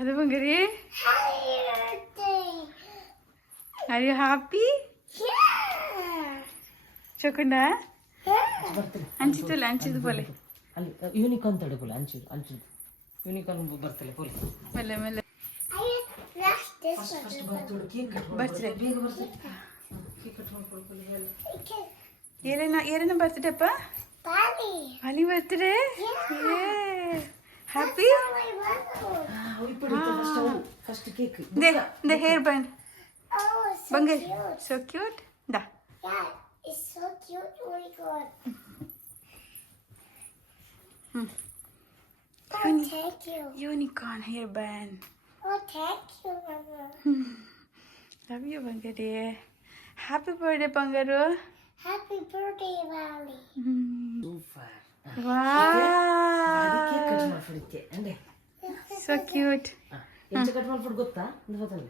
ಅದು ಬಂಗರಿ? Are you happy ಚೊಕೊಂಡ? ಹಂಚಿತಲ್ಲ ಹಂಚಿದು ಬೋಲೆ ಅಲ್ಲಿ ಯೂನಿಕಾರ್ನ್ ತಡೆ ಬೋಲೆ ಅಂಚಿದು ಅಂಚಿದು ಯೂನಿಕಾರ್ನ್ ಬರ್ತಲ್ಲ ಬೋಲೆ ಮೇಲೆ ಮೇಲೆ ಫಸ್ಟ್ ಬರ್ತೋಡು ಕೇಕ್ ಕಟ್ ಬರ್ತ್ಡೇ. ಬೇಗ ಬರ್ತದೆ ಬೋಲೆ ಹೇಳು ಏನೇನ ಏನೇನ ಬರ್ತ್ಡೇ ಅಪ್ಪ ಅಲ್ಲಿ birthday? Happy first first cake day the hair band Bangari so cute ದಾ Yeah, it's so cute. Oh my god. Hmm. Oh, thank you. Unicorn hair band Oh, thank you, Mama. Love you Bangari happy birthday ಬಂಗಾರು Happy birthday, Valley. Super ವಾ cake cut ಮಾಡ್ಬಿಡುತ್ತೆ ಅಂದೆ so cute ಎಂಚ cut ಮಾಡ್ಬಿಟ್ಟು ಗೊತ್ತಾ ಒಂದು ಹೋತಲ್ಲ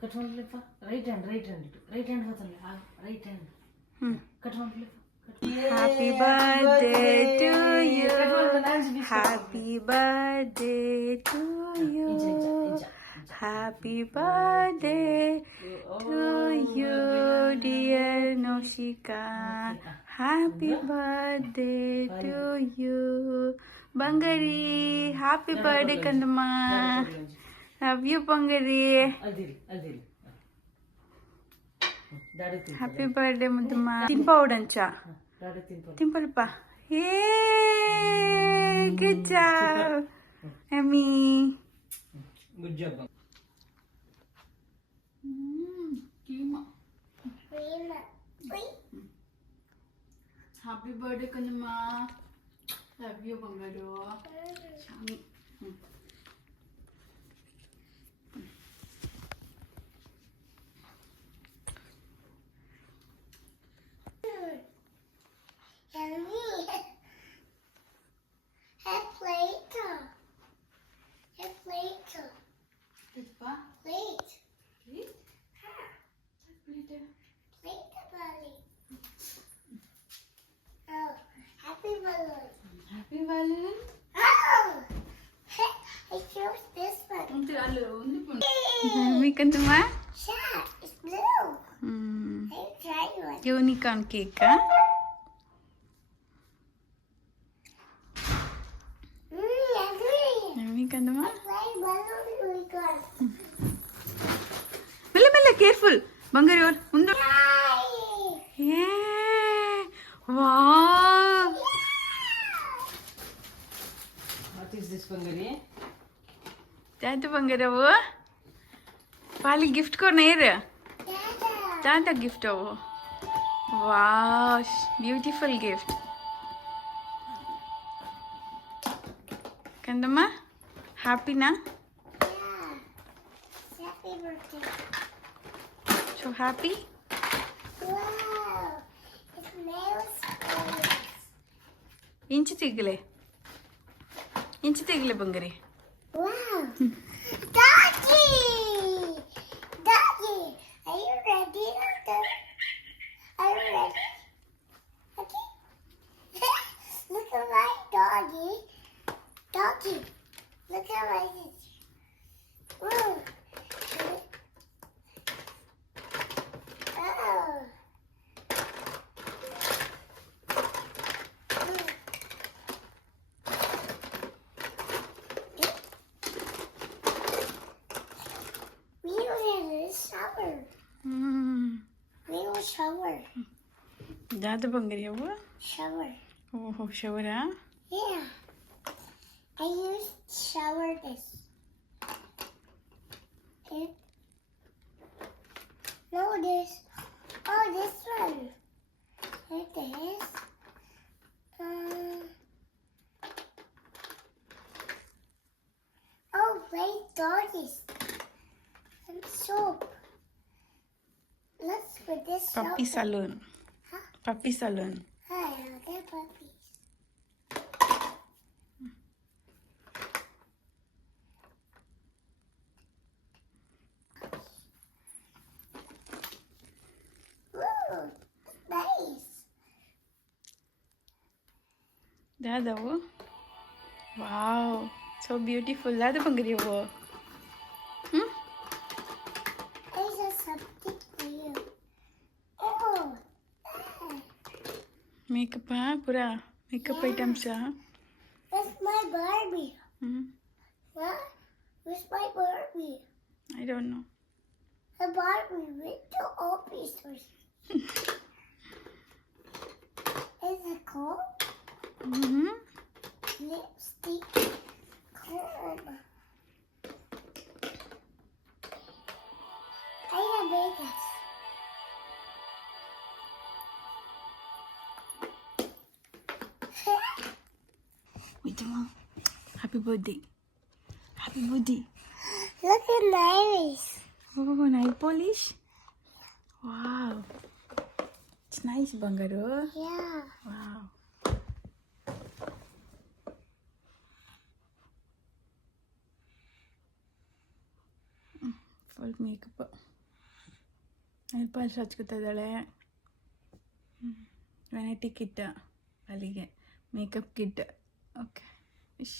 cut ಮಾಡ್ಲಿಪ್ಪ right hand right hand ಇಟ್ಟು ರೈಟ್ ಹ್ಯಾಂಡ್ ಹೋತಲ್ಲ ರೈಟ್ ಹ್ಯಾಂಡ್ ಕಟ್ ಮಾಡ್ಲಿಪ್ಪ happy birthday to you happy birthday to you Happy birthday to you, dear Noshika. Happy birthday to you. Bangari, happy birthday Kandama. Love you, Bangari. Happy birthday, Mudama. Timpa Odancha. Timpa Lupa. Hey, good job, Emmy. Good job, happy birthday కన్నమ్మా love you బంగారు మీకెంతమ్మా hmm. Unicorn cake? Hmm, మీకెంతమ్మా hmm. మెల్ల మెల్ల careful. బంగారు ఎవరు? ముందు వా What is this, Bangari? ತಾತ ಬಂಗಾರವು ಪಾಲಿ ಗಿಫ್ಟ್ ಕೊಡ್ನ ಏರು Dada. ತಾತ ಗಿಫ್ಟ್ ಅವು ವಾಶ್ ಬ್ಯೂಟಿಫುಲ್ ಗಿಫ್ಟ್ ಕಂದಮ್ಮ ಹ್ಯಾಪಿನಾ Yeah. Happy birthday. So happy Wow. It smells good. ಇಂಚು ತೆಗಿಲೆ ಇಂಚು ತೆಗಿಲೆ ಬಂಗಾರಿ Wow. 嗯。Mm. We will shower. Dad Bangariyawa? Shower. Oh, shower, huh? Yeah. I use shower this. It, no, this. Oh, this one. Right there. Papi salon, Papi Salón. Dadaw. Wow, so beautiful Ada tu Gribo? Makeup ಪೂರಾ makeup ಐಟಮ್ಸಾ That's my Barbie. ಹ್ಞೂ What? Where's my Barbie? I don't know A Barbie with the officers. Is it called ಹ್ಞೂ ನಿಜಮಾ happy birthday happy birthday Look at nice. Oh nail polish wow it's nice ಬಂಗಾರು Yeah. Wow full makeup nail polish ಹಚ್ಕೊತಾ ಇದ್ದಾಳೆ vanity kit ಅಲ್ಲಿಗೆ makeup kit okay ಇಶ್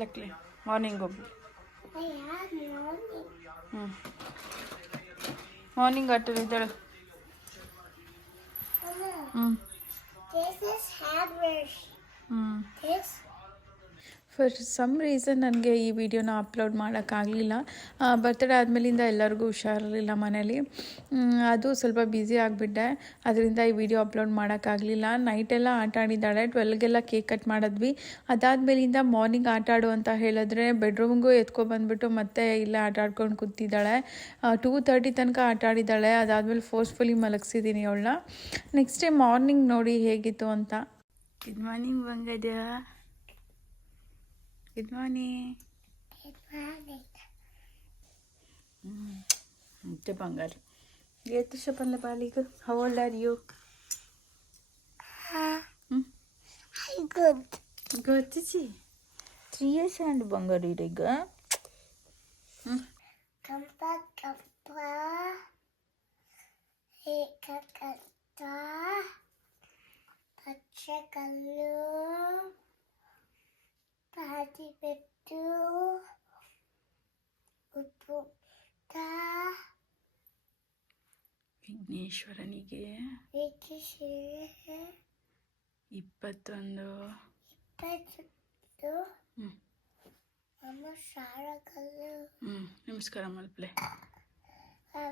luckily morning ಹೋಗಿ I have morning. ಹ್ಞೂ morning ಆಟಲಿದ್ದಾಳೆ Mama, ಹ್ಞೂ this is hammers. ಹ್ಞೂ This For some reason ನನಗೆ ಈ ವಿಡಿಯೋನ ಅಪ್ಲೋಡ್ ಮಾಡೋಕ್ಕಾಗಲಿಲ್ಲ. ಬರ್ತಡೇ ಆದಮೇಲಿಂದ ಎಲ್ಲರಿಗೂ ಹುಷಾರಿರಲಿಲ್ಲ ಮನೇಲಿ. ಅದು ಸ್ವಲ್ಪ ಬ್ಯುಸಿ ಆಗಿಬಿಟ್ಟೆ. ಅದರಿಂದ ಈ ವಿಡಿಯೋ ಅಪ್ಲೋಡ್ ಮಾಡೋಕ್ಕಾಗಲಿಲ್ಲ. ನೈಟೆಲ್ಲ ಆಟ ಆಡಿದ್ದಾಳೆ. ಟ್ವೆಲ್ಗೆಲ್ಲ ಕೇಕ್ ಕಟ್ ಮಾಡಿದ್ವಿ. ಅದಾದಮೇಲಿಂದ ಮಾರ್ನಿಂಗ್ ಆಟ ಆಡು ಅಂತ ಹೇಳಿದ್ರೆ ಬೆಡ್ರೂಮ್ಗೂ ಎತ್ಕೊಬಂದ್ಬಿಟ್ಟು ಮತ್ತೆ ಇಲ್ಲೇ ಆಟ ಆಡ್ಕೊಂಡು ಕೂತಿದ್ದಾಳೆ. ಟೂ ತರ್ಟಿ ತನಕ ಆಟ ಆಡಿದ್ದಾಳೆ. ಅದಾದಮೇಲೆ ಫೋರ್ಸ್ಫುಲಿ ಮಲಗಿಸಿದ್ದೀನಿ ಅವಳನ್ನ. ನೆಕ್ಸ್ಟ್ ಡೇ ಮಾರ್ನಿಂಗ್ ನೋಡಿ ಹೇಗಿತ್ತು ಅಂತ. ಗುಡ್ ಮಾರ್ನಿಂಗ್ ಬಂಗದ Good morning. Good morning. ఇంత బంగారు ఏంటి చెప్పండి బాలిక? How old are you good good చిచి త్రీ ఇయర్స్ అండి బంగారు ఈడీగ hmm? కంప కంప. కంట పచ్చ కళ్ళు. Party ಬೆಟ್ಟು ಉಪ್ಪುಕ್ಕ ವಿಘ್ನೇಶ್ವರನಿಗೆ ಇಪ್ಪತ್ತೊಂದು. ಇಪ್ಪತ್ತೊಂದು. ಹ್ಞೂ ಶಾರಕಲ್ಲು ಹ್ಞೂ ನಮಸ್ಕಾರ ಮಲ್ಪ್ಲೆ.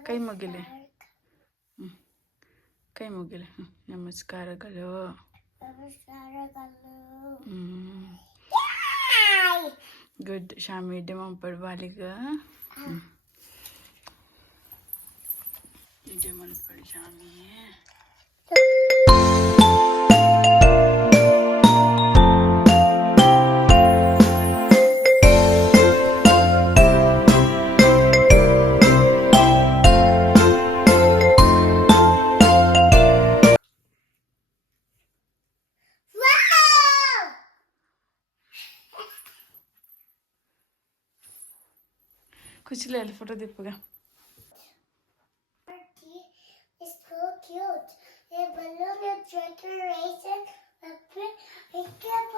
ಕೈ ಮುಗಿಲೆ. ಹ್ಞೂ ಕೈ ಮುಗಿಲೆ. ನಮಸ್ಕಾರಗಳು. ನಮಸ್ಕಾರಗಳು ಹ್ಞೂ good, Shami, demon perbaliga. demon per Shami. कुछ ले फोटो दीपूगा It's so cute. The balloon is decoration. I can't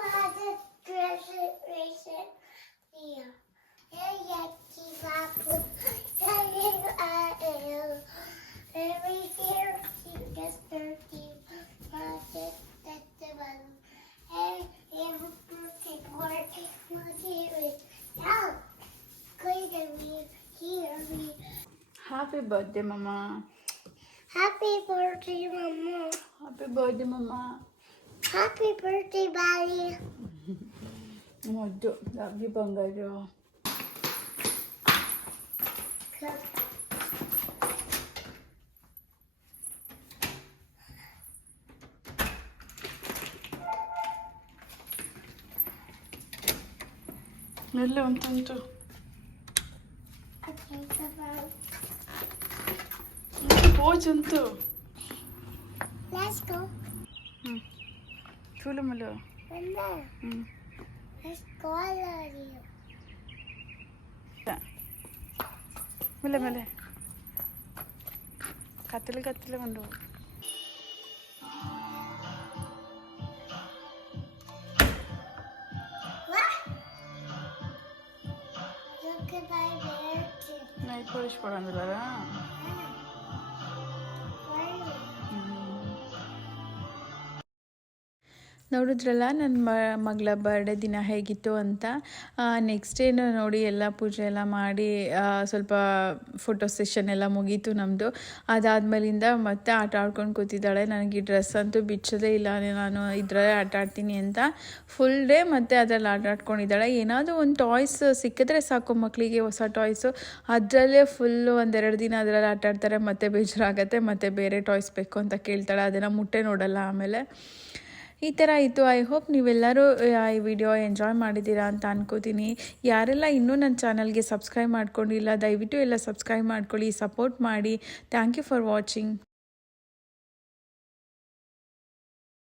happy birthday మమ్మా హ్యాపీ బర్త్డే మమ్మా హ్యాపీ బర్త్డే మమ్మా హ్యాపీ బర్త్డే బాలి మొద్దు లవ్ యూ బంగారు Nulla un tanto. పో చుంతు చూలుములు മെല്ലെ മെല്ലെ. കത്തിൽ കത്തിൽ കൊണ്ടുപോകും. നൈറ്റ് പോളിഷ് പോടാൻ തരാ ನೋಡಿದ್ರಲ್ಲ ನನ್ನ ಮ, ಮಗಳ ಬರ್ಡೇ ದಿನ ಹೇಗಿತ್ತು ಅಂತ. ನೆಕ್ಸ್ಟ್ ಡೇನು ನೋಡಿ ಎಲ್ಲ ಪೂಜೆ ಎಲ್ಲ ಮಾಡಿ ಸ್ವಲ್ಪ ಫೋಟೋ ಸೆಷನ್ ಎಲ್ಲ ಮುಗೀತು ನಮ್ಮದು ಅದಾದ್ಮೇಲಿಂದ ಮತ್ತೆ ಆಟ ಆಡ್ಕೊಂಡು ಕೂತಿದ್ದಾಳೆ. ನನಗೆ ಈ ಡ್ರೆಸ್ ಅಂತೂ ಬಿಚ್ಚೋದೇ ಇಲ್ಲ. ನಾನು ಇದರಲ್ಲೇ ಆಟ ಆಡ್ತೀನಿ ಅಂತ ಫುಲ್ ಡೇ ಮತ್ತೆ ಅದರಲ್ಲಿ ಆಟ ಆಡ್ಕೊಂಡಿದ್ದಾಳೆ. ಏನಾದರೂ ಒಂದು ಟಾಯ್ಸ್ ಸಿಕ್ಕಿದ್ರೆ ಸಾಕು ಮಕ್ಕಳಿಗೆ ಹೊಸ ಟಾಯ್ಸು ಅದರಲ್ಲೇ ಫುಲ್ಲು ಒಂದೆರಡು ದಿನ ಅದರಲ್ಲಿ ಆಟ ಆಡ್ತಾರೆ. ಮತ್ತೆ ಬೇಜಾರಾಗತ್ತೆ. ಮತ್ತೆ ಬೇರೆ ಟಾಯ್ಸ್ ಬೇಕು ಅಂತ ಕೇಳ್ತಾಳೆ. ಅದನ್ನು ಮುಟ್ಟೆ ನೋಡಲ್ಲ ಆಮೇಲೆ. ಈ ಥರ ಇತ್ತು. ಐ ಹೋಪ್ ನೀವೆಲ್ಲರೂ ಈ ವಿಡಿಯೋ ಎಂಜಾಯ್ ಮಾಡಿದ್ದೀರಾ ಅಂತ ಅನ್ಕೋತೀನಿ. ಯಾರೆಲ್ಲ ಇನ್ನೂ ನನ್ನ ಚಾನಲ್ಗೆ ಸಬ್ಸ್ಕ್ರೈಬ್ ಮಾಡ್ಕೊಂಡಿಲ್ಲ, ದಯವಿಟ್ಟು ಎಲ್ಲ ಸಬ್ಸ್ಕ್ರೈಬ್ ಮಾಡ್ಕೊಳ್ಳಿ ಸಪೋರ್ಟ್ ಮಾಡಿ. Thank you for watching